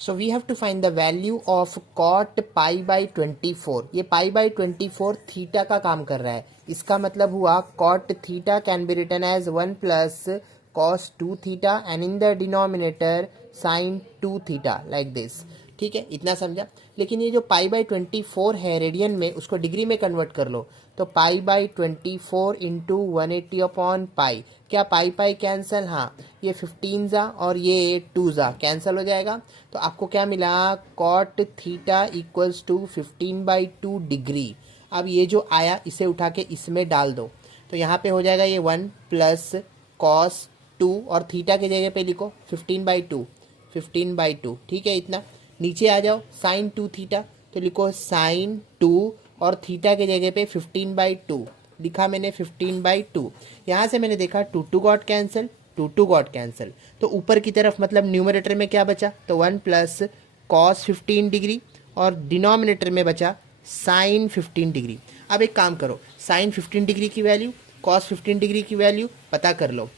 So we have to find the value of cot pi by 24। ये पाई by 24 theta का काम कर रहा है। इसका मतलब हुआ cot theta can be written as 1 plus cos 2 theta and in the denominator sine 2 theta like this. ठीक है, इतना समझा। लेकिन ये जो पाई बाई 24 है रेडियन में, उसको डिग्री में कन्वर्ट कर लो। तो पाई बाई 24 इंटू 180 अपॉन पाई। क्या पाई पाई कैंसिल? हाँ, ये 15 जा और ये 2 जा कैंसिल हो जाएगा। तो आपको क्या मिला? Cot theta equals to 15/2 degree. अब ये जो आया इसे उठा के इसमें डाल दो, तो यहाँ पे हो जाएगा ये 1 प्लस कॉस 2 और थीटा की जगह पे लिखो 15/2, 15/2। ठीक है, इतना। नीचे आ जाओ, साइन 2 थीटा, तो लिखो साइन 2 और थीटा के जगह पे 15/2 लिखा मैंने, 15/2। यहाँ से मैंने देखा 2 गॉट कैंसिल, 2 गॉट कैंसिल। तो ऊपर की तरफ मतलब न्यूमरेटर में क्या बचा? तो 1 प्लस कॉस 15 डिग्री और डिनोमिनेटर में बचा साइन 15 डिग्री। अब एक काम करो, साइन 15 डिग्री की वैल्यू, कॉस 15 डिग्री की वैल्यू पता कर लो।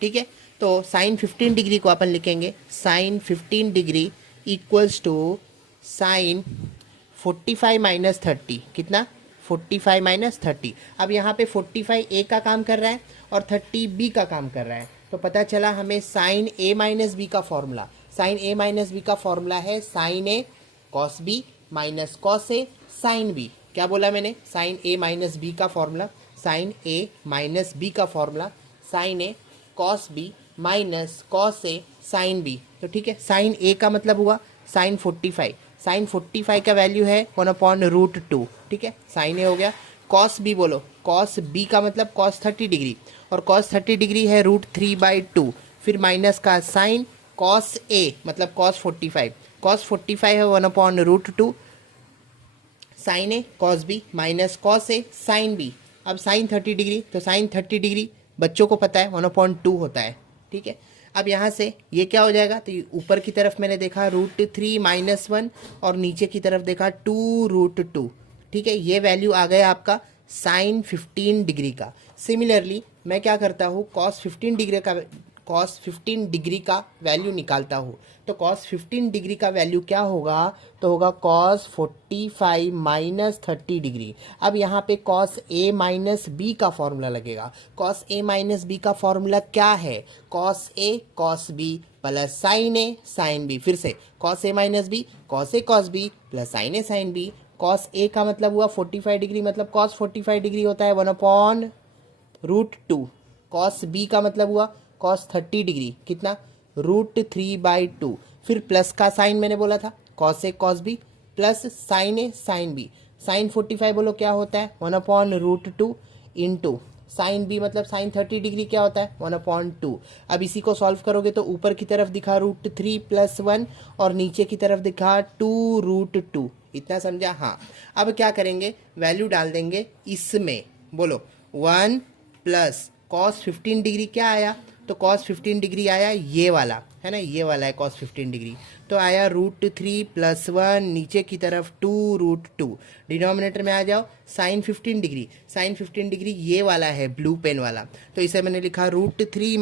ठीक है, तो साइन 15 डिग्री को अपन लिखेंगे sine 15 degree equals to sine 45 minus 30। कितना? 45 माइनस 30। अब यहाँ पे 45 ए का काम कर रहा है और 30 बी का काम कर रहा है। तो पता चला हमें साइन ए माइनस बी का फॉर्मूला, साइन ए माइनस बी का फॉर्मूला है sign A cos B minus cos A sine B. क्या बोला मैंने? साइन ए माइनस बी का फॉर्मूला, साइन ए माइनस बी का formula sine A cos B minus cos A sine B. तो ठीक है, साइन ए का मतलब हुआ साइन 45, साइन 45 का वैल्यू है 1/√2। ठीक है, साइन ए हो गया। कॉस बी बोलो, कॉस बी का मतलब कॉस 30 डिग्री और कॉस 30 डिग्री है √3/2। फिर माइनस का साइन कॉस ए मतलब कॉस 45, कॉस 45 है 1/√2 sign A cos B minus cos A sine B. अब साइन 30 डिग्री, तो साइन 30 डिग्री बच्चों को पता है 1/2 होता है। ठीक है, अब यहाँ से ये क्या हो जाएगा? तो ऊपर की तरफ मैंने देखा √3 - 1 और नीचे की तरफ देखा 2√2। ठीक है, ये वैल्यू आ गया आपका साइन 15 डिग्री का। सिमिलरली मैं क्या करता हूँ, कॉस 15 डिग्री का वैल्यू निकालता हूँ। तो कॉस 15 डिग्री का वैल्यू क्या होगा? तो होगा कॉस 45 माइनस 30 डिग्री। अब यहाँ पे कॉस ए माइनस बी का फॉर्मूला लगेगा। कॉस ए माइनस बी का फॉर्मूला क्या है? Cos A cos B plus sign A sine B. फिर से cos A minus B, cos A cos B plus sign A sine B. Cos A का मतलब हुआ 45 डिग्री, मतलब कॉस 45 डिग्री होता है 1/√2। कॉस बी का मतलब हुआ कॉस 30 डिग्री, कितना? √3/2। फिर प्लस का साइन मैंने बोला था, cos A cos B plus sign A sine B. Sign 45 बोलो क्या होता है? 1/√2 इंटू साइन बी मतलब साइन 30 डिग्री क्या होता है? 1/2। अब इसी को सॉल्व करोगे तो ऊपर की तरफ दिखा √3 + 1 और नीचे की तरफ दिखा 2√2। इतना समझा? हाँ। अब क्या करेंगे, वैल्यू डाल देंगे इसमें। बोलो 1 प्लस कॉस 15 डिग्री क्या आया? तो कॉस 15 डिग्री आया ये वाला, है ना, ये वाला है कॉस 15 डिग्री। तो आया √3 + 1, नीचे की तरफ 2√2। डिनोमिनेटर में आ जाओ, साइन 15 डिग्री, साइन 15 डिग्री ये वाला है ब्लू पेन वाला। तो इसे मैंने लिखा √3 -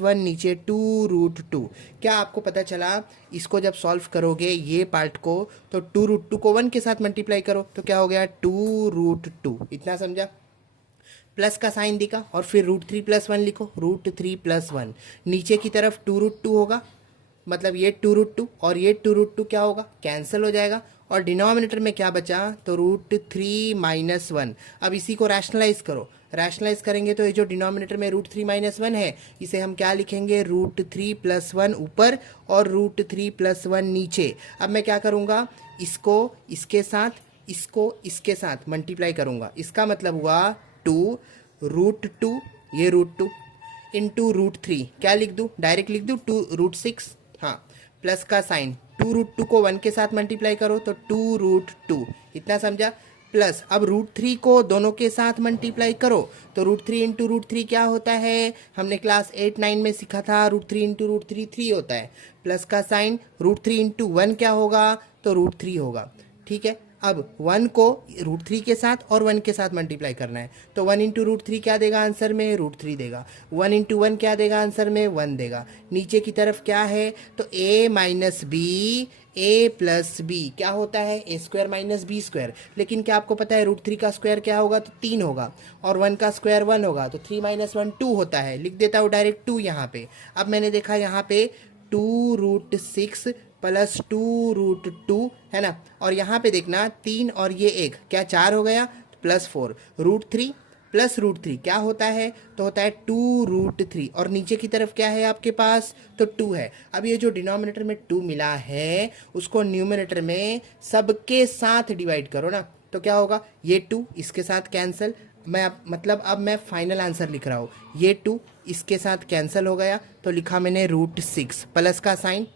1 नीचे 2√2। क्या आपको पता चला? इसको जब सॉल्व करोगे ये पार्ट को, तो 2√2 को 1 के साथ मल्टीप्लाई करो तो क्या हो गया? 2√2। इतना समझा? प्लस का साइन दिखा और फिर √3 + 1 लिखो, √3 + 1। नीचे की तरफ 2√2 होगा, मतलब ये 2√2 और ये 2√2 क्या होगा? कैंसिल हो जाएगा। और डिनोमिनेटर में क्या बचा? तो √3 - 1। अब इसी को रैशनलाइज करो, रैशनलाइज करेंगे तो ये जो डिनोमिनेटर में √3 - 1 है, इसे हम क्या लिखेंगे? √3 + 1 ऊपर और √3 + 1 नीचे। अब मैं क्या करूँगा, इसको इसके साथ, इसको इसके साथ मल्टीप्लाई करूँगा। इसका मतलब हुआ 2√2, ये √2 इंटू √3। क्या लिख दूँ? डायरेक्ट लिख दूँ 2√6। हाँ, प्लस का साइन 2√2 को 1 के साथ मल्टीप्लाई करो तो 2√2। इतना समझा? प्लस अब √3 को दोनों के साथ मल्टीप्लाई करो तो √3 इंटू √3 क्या होता है? हमने क्लास 8-9 में सीखा था, √3 इंटू √3 3 होता है। प्लस का साइन √3 इंटू 1 क्या होगा? तो √3 होगा। ठीक है, अब 1 को √3 के साथ और 1 के साथ मल्टीप्लाई करना है, तो 1 इंटू √3 क्या देगा आंसर में, √3 देगा। 1 इंटू 1 क्या देगा आंसर में, 1 देगा। नीचे की तरफ क्या है, तो a minus B, a plus B क्या होता है, a square minus B square. लेकिन क्या आपको पता है √3 का स्क्वायर क्या होगा, तो 3 होगा, और 1 का स्क्वायर 1 होगा, तो 3 माइनस 1 2 होता है। लिख देता हूँ डायरेक्ट 2 यहाँ पे। अब मैंने देखा यहाँ पे 2√6 प्लस 2√2 है ना, और यहाँ पे देखना 3 और ये 1 क्या 4 हो गया, प्लस 4। √3 प्लस √3 क्या होता है, तो होता है 2√3, और नीचे की तरफ क्या है आपके पास, तो 2 है। अब ये जो डिनोमिनेटर में 2 मिला है उसको न्यूमिनेटर में सबके साथ डिवाइड करो ना, तो क्या होगा, ये 2 इसके साथ कैंसिल, मतलब अब मैं फाइनल आंसर लिख रहा हूँ, ये 2 इसके साथ कैंसिल हो गया, तो लिखा मैंने √6 प्लस का साइन।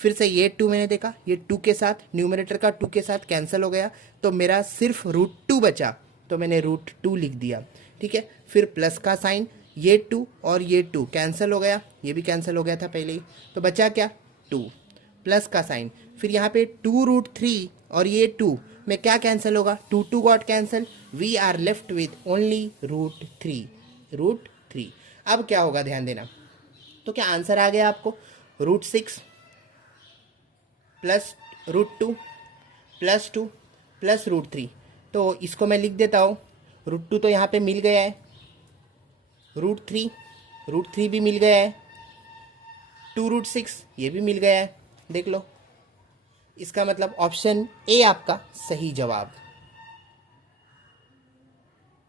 फिर से ये 2 मैंने देखा, ये 2 के साथ न्यूमरेटर का 2 के साथ कैंसिल हो गया, तो मेरा सिर्फ √2 बचा, तो मैंने √2 लिख दिया। ठीक है, फिर प्लस का साइन, ये 2 और ये 2 कैंसिल हो गया, ये भी कैंसिल हो गया था पहले ही, तो बचा क्या, 2 प्लस का साइन। फिर यहाँ पे 2√3 और ये 2 में क्या कैंसिल होगा, 2 got cancel, we are left with only √3। अब क्या होगा ध्यान देना, तो क्या आंसर आ गया आपको, √6 प्लस √2 प्लस 2 प्लस √3। तो इसको मैं लिख देता हूँ, √2 तो यहाँ पे मिल गया है, √3 भी मिल गया है, 2√6 ये भी मिल गया है। देख लो, इसका मतलब ऑप्शन ए आपका सही जवाब।